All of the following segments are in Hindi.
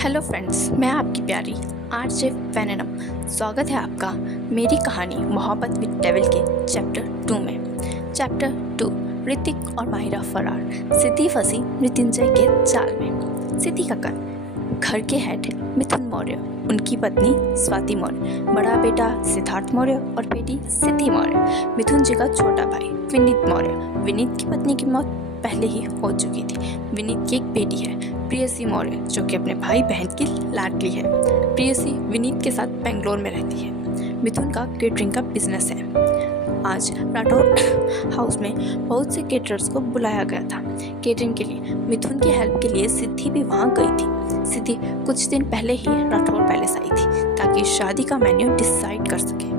हेलो फ्रेंड्स, मैं आपकी प्यारी आरजे फैनम। स्वागत है आपका मेरी कहानी मोहब्बत विद डेविल के चैप्टर 2 में। चैप्टर 2, ऋतिक और माहिरा फरार। सिद्धि फंसी मृत्युंजय के जाल में। सिद्धि का घर के हेड मिथुन मौर्य, उनकी पत्नी स्वाति मौर्य, बड़ा बेटा सिद्धार्थ मौर्य और बेटी सिद्धि मौर्य, मिथुन जी का छोटा भाई विनीत मौर्य। विनीत की पत्नी की मौत पहले ही हो चुकी थी। विनीत की एक बेटी है प्रेयसी मौर्य, जो कि अपने भाई बहन की लाडली है। प्रेयसी विनीत के साथ बेंगलोर में रहती है। मिथुन का केटरिंग का बिजनेस है। आज राठौर हाउस में बहुत से केटरर्स को बुलाया गया था केटरिंग के लिए। मिथुन की हेल्प के लिए सिद्धि भी वहाँ गई थी। सिद्धि कुछ दिन पहले ही राठौर पैलेस आई थी ताकि शादी का मेन्यू डिसाइड कर सके।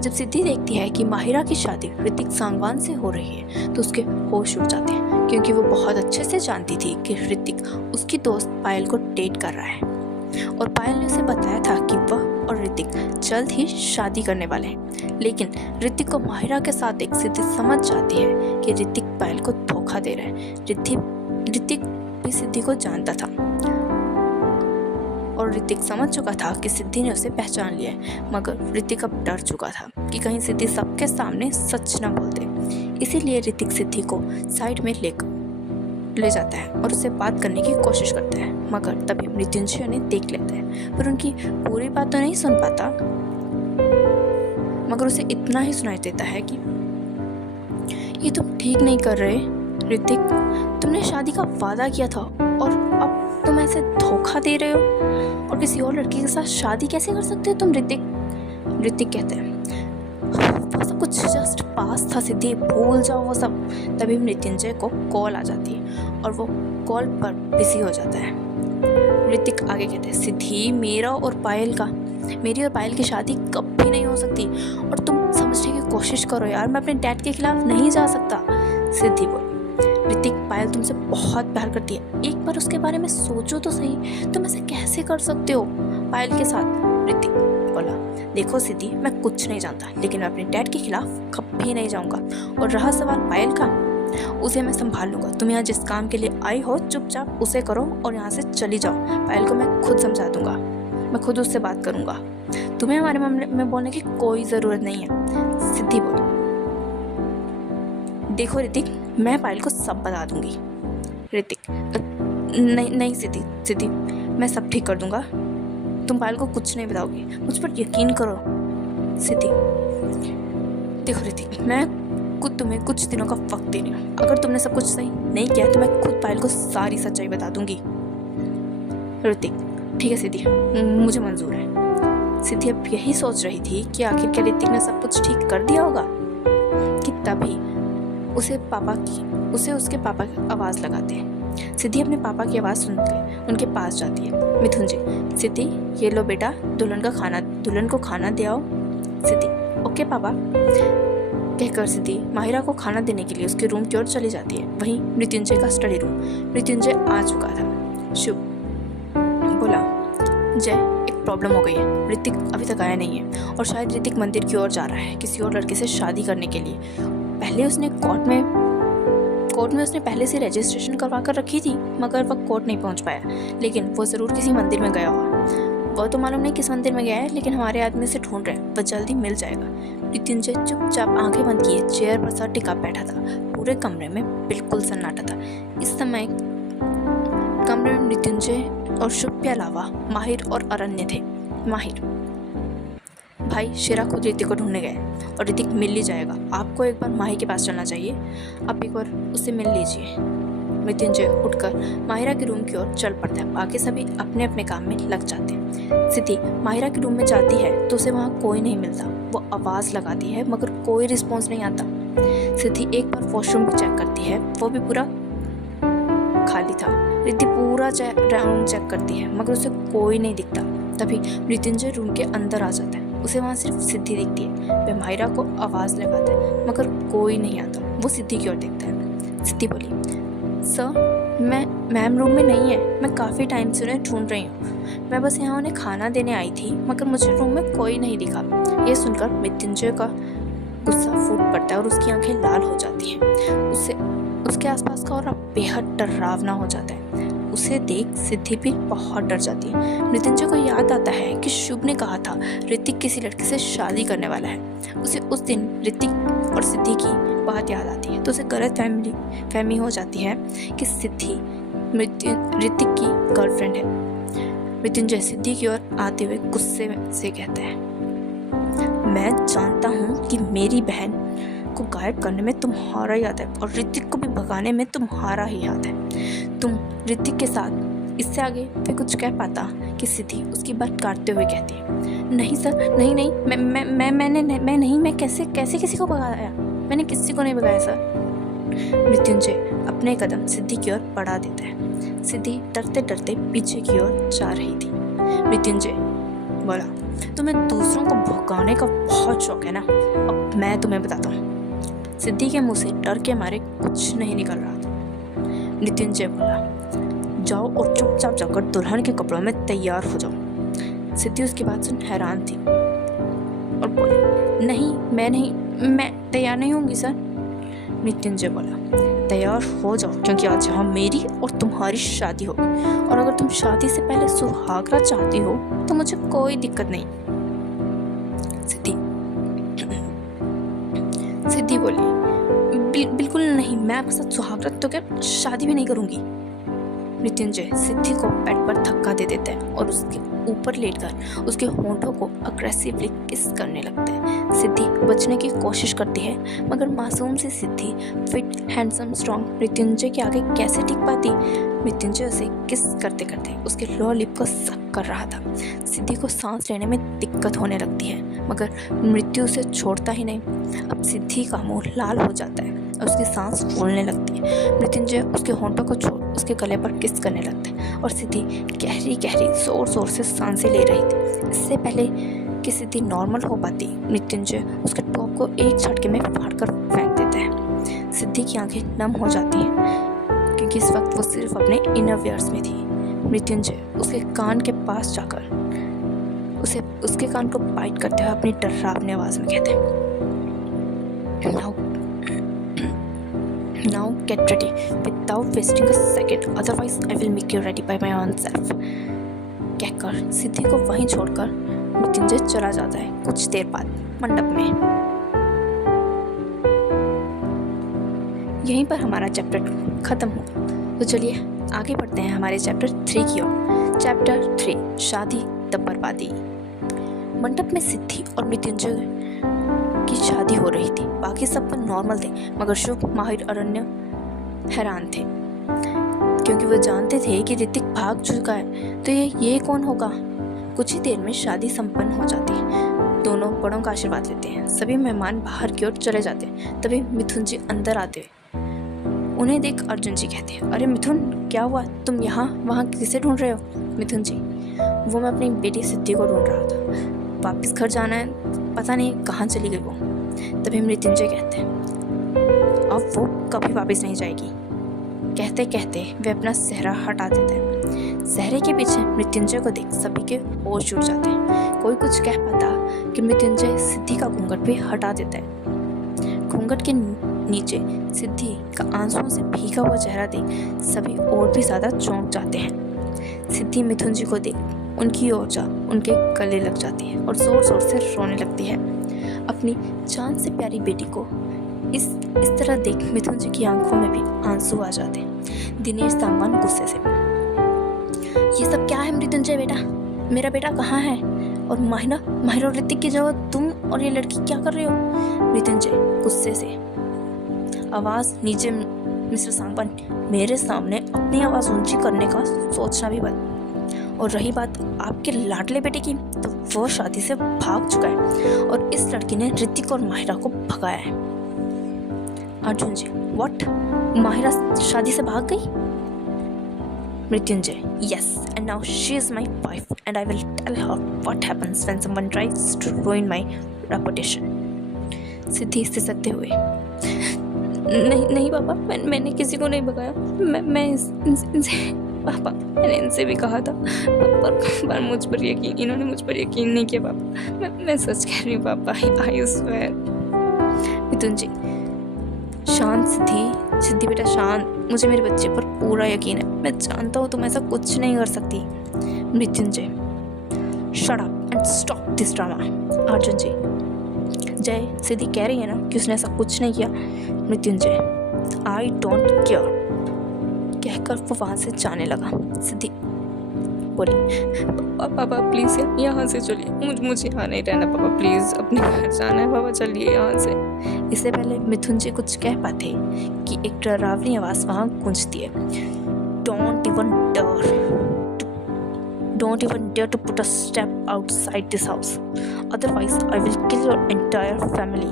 जब सिद्धि देखती है कि माहिरा की शादी ऋतिक सांगवान से हो रही है तो उसके होश उड़ जाते हैं, क्योंकि वो बहुत अच्छे से जानती थी कि ऋतिक उसकी दोस्त पायल को डेट कर रहा है और पायल ने उसे बताया था कि वह और ऋतिक जल्द ही शादी करने वाले हैं। लेकिन ऋतिक को माहिरा के साथ एक सिद्धि समझ जाती है कि ऋतिक पायल को धोखा दे रहा है। ऋतिक भी सिद्धि को जानता था और ऋतिक समझ चुका था कि सिद्धि ने उसे पहचान लिया है, मगर ऋतिक अब डर चुका था कि कहीं सिद्धि सबके सामने सच न बोल दे। इसीलिए ऋतिक सिद्धि को साइड में ले जाता है और उससे बात करने की कोशिश करता है, मगर तभी मृत्युंजय उन्हें देख लेता है, पर उनकी पूरी बात तो नहीं सुन पाता, मगर उसे इतना ही सुनाई देता है कि ये तुम ठीक नहीं कर रहे ऋतिक। तुमने शादी का वादा किया था और अब तुम ऐसे धोखा दे रहे हो, और किसी और लड़की के साथ शादी कैसे कर सकते हो तुम ऋतिक कहते हैं वो सब कुछ जस्ट पास था सिद्धि, भूल जाओ वो सब। तभी मृत्युंजय को कॉल आ जाती है और वो कॉल पर बिजी हो जाता है। ऋतिक आगे कहते हैं, सिद्धि मेरी और पायल की शादी कभी नहीं हो सकती, और तुम समझने की कोशिश करो यार, मैं अपने डैड के खिलाफ नहीं जा सकता। सिद्धि बोली, ऋतिक पायल तुमसे बहुत प्यार करती है, एक बार उसके बारे में सोचो तो सही, तुम ऐसे कैसे कर सकते हो पायल के साथ। ऋतिक बोला, देखो सिद्धि, मैं कुछ नहीं जानता, लेकिन मैं अपने डैड के खिलाफ कभी नहीं जाऊंगा, और रहा सवाल पायल का, उसे मैं संभाल लूंगा। तुम यहाँ जिस काम के लिए आई हो चुपचाप उसे करो और यहाँ से चली जाओ। पायल को मैं खुद समझा दूंगा, मैं खुद उससे बात करूंगा, तुम्हें हमारे मामले में बोलने की कोई ज़रूरत नहीं है। सिद्धि बोली, देखो ऋतिक, मैं पायल को सब बता दूंगी। ऋतिक, नहीं सिद्धि, मैं सब ठीक कर दूंगा, तुम पायल को कुछ नहीं बताओगी, मुझ पर यकीन करो। सिद्धि, देखो ऋतिक, मैं तुम्हें कुछ दिनों का वक्त दे रही हूँ, अगर तुमने सब कुछ सही नहीं किया तो मैं खुद पायल को सारी सच्चाई बता दूंगी। ऋतिक, ठीक है सिद्धि, मुझे मंजूर है। सिद्धि अब यही सोच रही थी कि आखिर क्या ऋतिक ने सब कुछ ठीक कर दिया होगा कि तभी उसे उसके पापा की आवाज़ लगाते हैं। सिद्धि अपने पापा की आवाज़ सुनकर उनके पास जाती है। मिथुन जी, सिद्धि ये लो बेटा, दुल्हन को खाना दे आओ। सिद्धि, ओके पापा कहकर सिद्धि माहिरा को खाना देने के लिए उसके रूम की ओर चली जाती है। वहीं मृत्युंजय का स्टडी रूम। मृत्युंजय आ चुका था। शुभ बोला, जय, एक प्रॉब्लम हो गई है, ऋतिक अभी तक आया नहीं है और शायद ऋतिक मंदिर की ओर जा रहा है किसी और लड़के से शादी करने के लिए। पहले उसने कोर्ट में उसने पहले से रजिस्ट्रेशन करवा कर रखी थी, मगर वह कोर्ट नहीं पहुंच पाया, लेकिन वो ज़रूर किसी मंदिर में गया होगा। वह तो मालूम नहीं किस मंदिर में गया है, लेकिन हमारे आदमी उसे ढूंढ रहे हैं, वह जल्दी मिल जाएगा। मृत्युंजय चुपचाप आंखें बंद किए चेयर पर सर टिका बैठा था। पूरे कमरे में बिल्कुल सन्नाटा था। इस समय कमरे में मृत्युंजय और शुभ के अलावा माहिर और अरण्य थे। माहिर, भाई शेरा खुद ऋतिक को ढूंढने गए और ऋतिक मिल ही जाएगा, आपको एक बार माहिर के पास चलना चाहिए, आप एक बार उससे मिल लीजिए। मृत्युंजय उठकर माहिरा के रूम की ओर चल पड़ता है। बाकी सभी अपने अपने काम में लग जाते हैं। सिद्धि माहिरा के रूम में जाती है तो उसे वहाँ कोई नहीं मिलता। वो आवाज़ लगाती है मगर कोई रिस्पॉन्स नहीं आता। सिद्धि एक बार वॉशरूम भी चेक करती है, वो भी पूरा खाली था। रिद्धि पूरा रूम चेक करती है मगर उसे कोई नहीं दिखता। तभी मृत्युंजय रूम के अंदर आ जाता है। उसे वहाँ सिर्फ सिद्धि दिखती है। वह माहिरा को आवाज़ लगाता है मगर कोई नहीं आता। वो सिद्धि की ओर देखता है। सिद्धि बोली, सर, मैम रूम में नहीं है, मैं काफ़ी टाइम से उन्हें ढूंढ रही हूँ, मैं बस यहाँ उन्हें खाना देने आई थी, मगर मुझे रूम में कोई नहीं दिखा। ये सुनकर मृत्युंजय का गुस्सा फूट पड़ता है और उसकी आंखें लाल हो जाती हैं। उसके आसपास का और बेहद डरावना हो जाता है। उसे देख सिद्धि भी बहुत डर जाती है। मृत्युंजय को याद आता है कि शुभ ने कहा था ऋतिक किसी लड़की से शादी करने वाला है। उसे उस दिन ऋतिक और सिद्धि की बात याद आती है तो उसे गलत फहमी हो जाती है कि सिद्धि ऋतिक की गर्लफ्रेंड है। मृत्युंजय सिद्धि की ओर आते हुए गुस्से से कहता है, मैं जानता हूँ कि मेरी बहन को गायब करने में तुम्हारा ही हाथ है और ऋतिक को भी भगाने में तुम्हारा ही हाथ है। तुम ऋतिक के साथ इससे आगे फिर कुछ कह पाता कि सिद्धि उसकी बात काटते हुए कहती है, नहीं सर, नहीं, मैं कैसे किसी को भगाया? मैंने किसी को नहीं भगाया सर। मृत्युंजय अपने कदम सिद्धि की ओर बढ़ा देता है। सिद्धि डरते डरते पीछे की ओर जा रही थी। मृत्युंजय बोला, तुम्हें दूसरों को भगाने का बहुत शौक है ना? अब मैं तुम्हें बताता हूँ। सिद्धि के मुंह से डर के मारे कुछ नहीं निकल रहा था। मृत्युंजय बोला, जाओ और चुपचाप जाकर दुल्हन के कपड़ों में तैयार हो जाओ। सिद्धि उसकी बात सुन हैरान थी और बोली, नहीं, मैं तैयार नहीं होंगी सर। मृत्युंजय बोला, तैयार हो जाओ क्योंकि आज यहाँ मेरी और तुम्हारी शादी होगी और अगर तुम शादी से पहले सुहागरात चाहती हो तो मुझे कोई दिक्कत नहीं। सिद्धि बोली, बिल्कुल नहीं, मैं आपके साथ सुहागरात तो क्या शादी भी नहीं करूंगी। मृत्युंजय सिद्धि को पेट पर धक्का दे देता है और उसके ऊपर लेटकर उसके होंठों को अग्रेसिवली किस करने लगता है। सिद्धि बचने की कोशिश करती है मगर मासूम सी सिद्धि फिट, हैंडसम, स्ट्रॉन्ग मृत्युंजय के आगे कैसे टिक पाती। मृत्युंजय उसे किस करते करते उसके लोअर लिप को सक कर रहा था। सिद्धि को सांस लेने में दिक्कत होने लगती है मगर मृत्यु उसे छोड़ता ही नहीं। अब सिद्धि का मुंह लाल हो जाता है और उसकी सांस फूलने लगती है। मृत्युंजय उसके होंठों को छोड़ उसके गले पर किस करने लगता है और सिद्धि गहरी गहरी जोर जोर से सांसें ले रही थी। इससे पहले कि सिद्धि नॉर्मल हो पाती, मृत्युंजय उसके टॉप को एक झटके में फाड़कर फेंक देता है। सिद्धि की आंखें नम हो जाती हैं क्योंकि इस वक्त वो सिर्फ अपने इनर वियर्स में थी। मृत्युंजय उसके कान के पास जाकर उसके कान को बाइट करते हुए अपनी डरावनी आवाज में कहते हैं, Now get ready without wasting a second, otherwise I will make you ready by my own self. कहकर सिद्धि को वहीं छोड़कर मृत्युंजय चला जाता है। कुछ देर बाद मंडप में। यहीं पर हमारा चैप्टर खत्म हुआ। तो चलिए आगे बढ़ते हैं हमारे चैप्टर 3 की ओर। चैप्टर 3, शादी द बर्बादी। मंडप में सिद्धि और मृत्युंजय की शादी हो रही थी। बाकी सब नॉर्मल थे मगर शुभ, माहिर, अरण्य हैरान थे क्योंकि वो जानते थे कि ऋतिक भाग चुका है तो ये कौन होगा। कुछ ही देर में शादी संपन्न हो जाती है। दोनों बड़ों का आशीर्वाद लेते हैं। सभी मेहमान बाहर की ओर चले जाते हैं। तभी मिथुन जी अंदर आते हुए उन्हें देख अर्जुन जी कहते हैं, अरे मिथुन, क्या हुआ? तुम यहाँ वहाँ किसे ढूंढ रहे हो? मिथुन जी, वो मैं अपनी बेटी सिद्धि को ढूंढ रहा था, वापस घर जाना है, पता नहीं कहाँ चली गई वो। तभी मृत्युंजय कहते हैं, अब वो कभी वापस नहीं जाएगी। कहते कहते वे अपना सेहरा हटा देते हैं। सेहरे के पीछे मृत्युंजय को देख सभी के होश उड़ जाते हैं। कोई कुछ कह पाता कि मृत्युंजय सिद्धि का घूंघट भी हटा देता है। घूंघट के नीचे सिद्धि का आंसुओं से भीगा हुआ चेहरा देख सभी और भी ज्यादा चौंक जाते हैं। सिद्धि मिथुन जी को देख उनकी ओर जा उनके गले लग जाती है और जोर जोर से रोने लगती है। अपनी जान से प्यारी बेटी को इस तरह देख मिथुन जी की आंखों में भी आंसू आ जाते हैं। दिनेश सांगवान गुस्से से, ये सब क्या है मृत्युंजय बेटा? मेरा बेटा कहाँ है? और माहिरा और ऋतिक की जगह तुम और ये लड़की क्या कर रहे हो? मृत्युंजय गुस्से से, आवाज नीचे। मिस्टर सांगवान, मेरे सामने अपनी आवाज ऊंची करने का सोचना भी बंद। और रही बात आपके लाडले बेटे की, तो वो शादी से भाग चुका है और इस लड़की ने ऋतिक और माहिरा को भगाया है। अर्जुन जी, व्हाट? माहिरा शादी से भाग गई? Mrityunjay, yes, and now she is my wife and I will tell her what happens when someone tries to ruin my reputation. सिद्धि सिसकते हुए, नहीं पापा, मैंने किसी को नहीं भगाया। मैं इनसे पापा, मैंने इनसे भी कहा था पर मुझ पर यकीन, इन्होंने मुझ पर यकीन नहीं किया पापा। मैं सच कह रही हूँ पापा, I swear. मिथुन जी, शांत सिद्धि बेटा शांत। मुझे मेरे बच्चे पर पूरा यकीन है। मैं जानता हूँ तुम ऐसा कुछ नहीं कर सकती। Mrityunjay, shut up and stop this drama. Arjun ji, जय सिद्धि कह रही है ना कि उसने ऐसा कुछ नहीं किया। मृत्युंजय, आई डोंट केयर कहकर वो वहाँ से जाने लगा। सिद्धि बोली, पापा प्लीज़ यहाँ से चलिए, मुझे यहाँ नहीं रहना पापा, प्लीज़ अपने घर जाना है पापा, चलिए यहाँ से। इससे पहले मृत्युंजय कुछ कह पाते कि एक डरावनी आवाज़ वहाँ गूंजती है, Don't even dare to put a step outside this house, otherwise I will kill your entire family.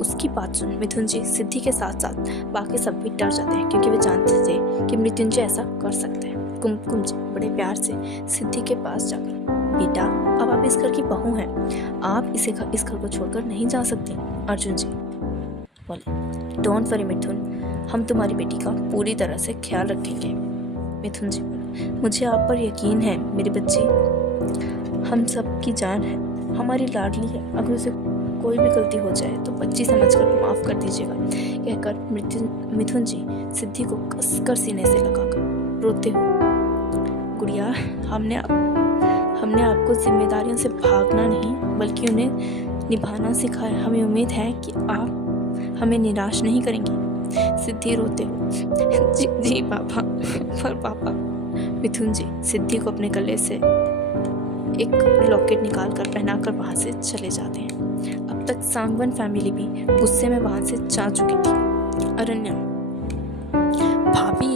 उसकी बात सुन मृत्युंजय सिद्धि के साथ साथ बाकी सब भी डर जाते हैं, क्योंकि वे जानते थे कि मृत्युंजय ऐसा कर सकते हैं। कुमकुम जी बड़े प्यार से सिद्धि के पास जाकर, बेटा अब आप इस घर की बहू हैं, आप इस घर को छोड़कर नहीं जा सकती। अर्जुन जी बोले, डोंट वरी मिथुन, हम तुम्हारी बेटी का पूरी तरह से ख्याल रखेंगे। मिथुन जी, मुझे आप पर यकीन है मेरी बच्ची, हम सब की जान है, हमारी लाडली है, अगर उसे कोई भी गलती हो जाए तो बच्ची समझकर माफ़ कर दीजिएगा कहकर मिथुन जी सिद्धि को कसकर सीने से लगाकर रोते हुए, गुड़िया हमने आपको जिम्मेदारियों से भागना नहीं बल्कि उन्हें निभाना सिखाया, हमें उम्मीद है कि आप हमें निराश नहीं करेंगी। सिद्धि रोते हुए, जी पापा, पर पापा। मिथुन जी सिद्धि को अपने गले से एक लॉकेट निकाल कर पहनाकर वहाँ से चले जाते हैं। अब तक सांगवन फैमिली भी गुस्से में वहाँ से जा चुकी थी। अरण्या, भाभी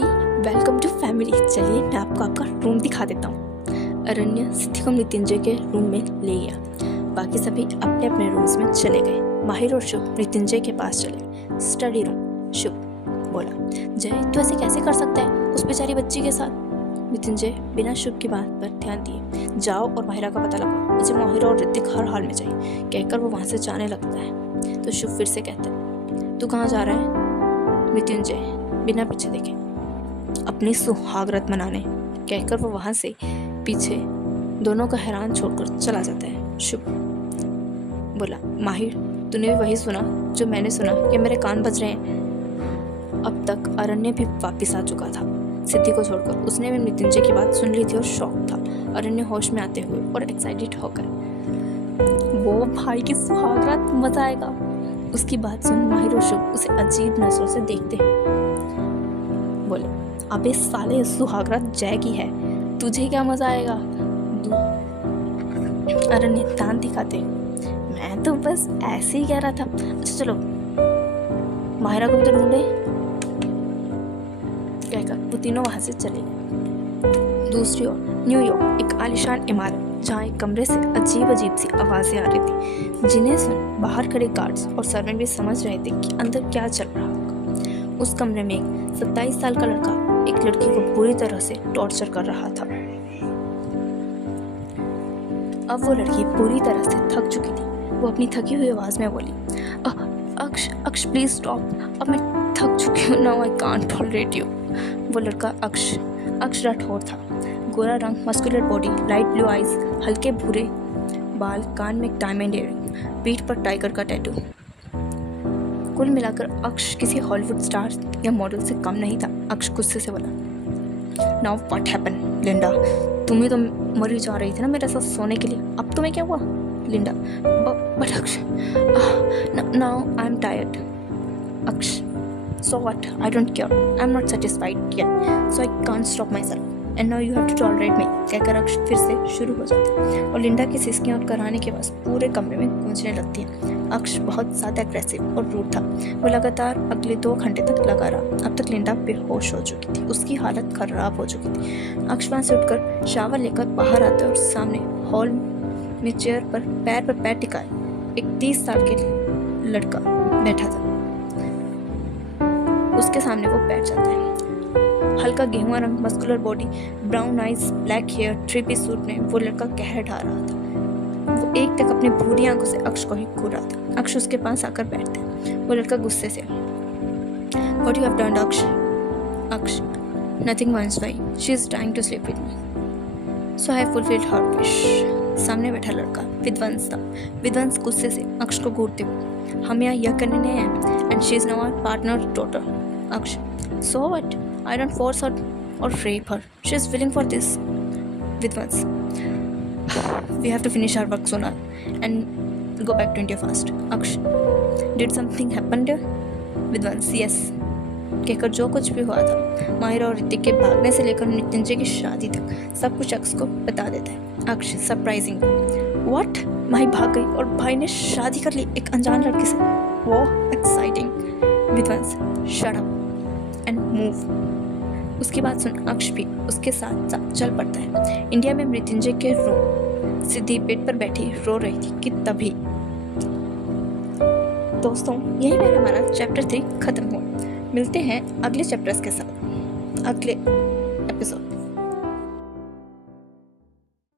वेलकम टू फैमिली, चलिए मैं आपको आपका रूम दिखा देता हूँ। अरण्या सिद्धि को मृत्युंजय के रूम में ले गया। बाकी सभी अपने अपने रूम्स में चले गए। माहिर और शुभ मृत्युंजय के पास चले। Study room. शुभ बोला, जय तू ऐसे कैसे कर सकता है उस बेचारी बच्ची के साथ। मृत्युंजय बिना शुभ की बात पर ध्यान दिए, जाओ और माहिरा का पता लगाओ, मुझे माहिरा और ऋतिक हर हाल में चाहिए कहकर वो वहाँ से जाने लगता है। तो शुभ फिर से कहता है, तू कहाँ जा रहा है। मृत्युंजय बिना पीछे देखे, अपनी सुहागरात मनाने कहकर वो वहाँ से पीछे दोनों का हैरान छोड़कर चला जाता है। शुभ बोला, माहिर तूने भी वही सुना जो मैंने सुना कि मेरे कान बज रहे हैं। अब तक अरण्य भी वापस आ चुका था सिद्धि को छोड़कर। उसने भी मृत्युंजय की बात सुन ली थी और शौक था। अरण्य होश में आते हुए और एक्साइटेड होकर, वो भाई की सुहागरात, मजा आएगा। उसकी बात सुन माहिर और शुभ उसे अजीब नजरों से देखते हैं। बोले, अबे साले सुहागरात जय की है, तुझे क्या मजा आएगा। अरण्य दांत दिखाते, मैं तो बस ऐसे ही कह रहा था। अच्छा चलो माहिरा को भी तो ढूंढे कहकर वो तीनों वहां से चले गए। दूसरी ओर न्यूयॉर्क, एक आलीशान इमारत जहाँ एक कमरे से अजीब सी आवाजें आ रही थी, जिन्हें सुन बाहर खड़े गार्ड्स और सर्वेंट भी समझ रहे थे कि अंदर क्या चल रहा होगा। उस कमरे में एक 27 साल का लड़का एक लड़की को पूरी तरह से टॉर्चर कर रहा था। अब वो लड़की पूरी तरह से थक चुकी थी। वो अपनी थकी हुई आवाज में बोली, अक्ष प्लीज स्टॉप, अब मैं थक चुकी हूँ, now I can't tolerate you. वो लड़का अक्ष राठौर था। गोरा रंग, muscular body, light blue eyes, हल्के भूरे बाल, कान में एक डायमंड इयररिंग, पीठ पर टाइगर का टैटू। कुल मिलाकर अक्ष किसी हॉलीवुड स्टार या मॉडल से कम नहीं था। अक्ष गुस्से से बोला, नाउ व्हाट हैपेंड लिंडा, तुम ही तो मरी जा रही थी ना मेरे साथ सोने के लिए, अब तुम्हें क्या हुआ। लिंडा, बट अक्ष, नाउ आई एम टायर्ड। अक्ष, so what, I don't care, I'm not satisfied yet, so I can't stop myself and now you have to tolerate me कहकर अक्ष फिर से शुरू हो जाता है और लिंडा की सिसकियां और कराने की आवाज़ पूरे कमरे में गूंजने लगती है। अक्ष बहुत ज़्यादा एग्रेसिव और रूड था। वो लगातार अगले 2 घंटे तक लगा रहा। अब तक लिंडा बेहोश हो चुकी थी, उसकी हालत खराब हो चुकी थी। अक्ष वहाँ से उठकर शावर लेकर बाहर आता और सामने हॉल में चेयर पर पैर टिकाए एक 30 साल के लड़का बैठा था। उसके सामने वो बैठ जाता है। हल्का गेहुआ रंग, muscular body, brown eyes, black hair, 3-piece suit में वो लड़का कहर ढा रहा था। वो एक टक अपनी भूरी आंखों से अक्ष को ही घूर रहा था। अक्ष उसके पास आकर बैठता है। वो लड़का गुस्से से, What you have done, अक्ष? अक्ष, Nothing much, why? She is trying to sleep with me. So I fulfilled her wish. सामने बैठा लड़का विद्वांस था। विद्वांस गुस्से से अक्ष को घूरते हुए, हम यहाँ यह करने नहीं हैं, and she is now our partner daughter. अक्ष, So what? I don't force her or rape her. She is willing for this. Vidvans, we have to finish our work sooner and go back to India fast. Aksh, did something happen there? Vidvans, yes. कहकर जो कुछ भी हुआ था माहिरा और ऋतिक के भागने से लेकर मृत्युंजय की शादी तक सब कुछ अक्ष को बता देता है। अक्ष, सरप्राइजिंग। व्हाट? माही भाग गई और भाई ने शादी कर ली एक अनजान लड़के से। वो exciting. Vidwans, shut up and move. उसकी बात सुन अक्ष भी उसके साथ साथ चल पड़ता है। इंडिया में मृत्युंजय के रूम सिद्धि बेड पर बैठी रो रही थी कि तभी दोस्तों यही पर हमारा चैप्टर 3 खत्म हुआ। मिलते हैं अगले चैप्टर्स के साथ अगले एपिसोड।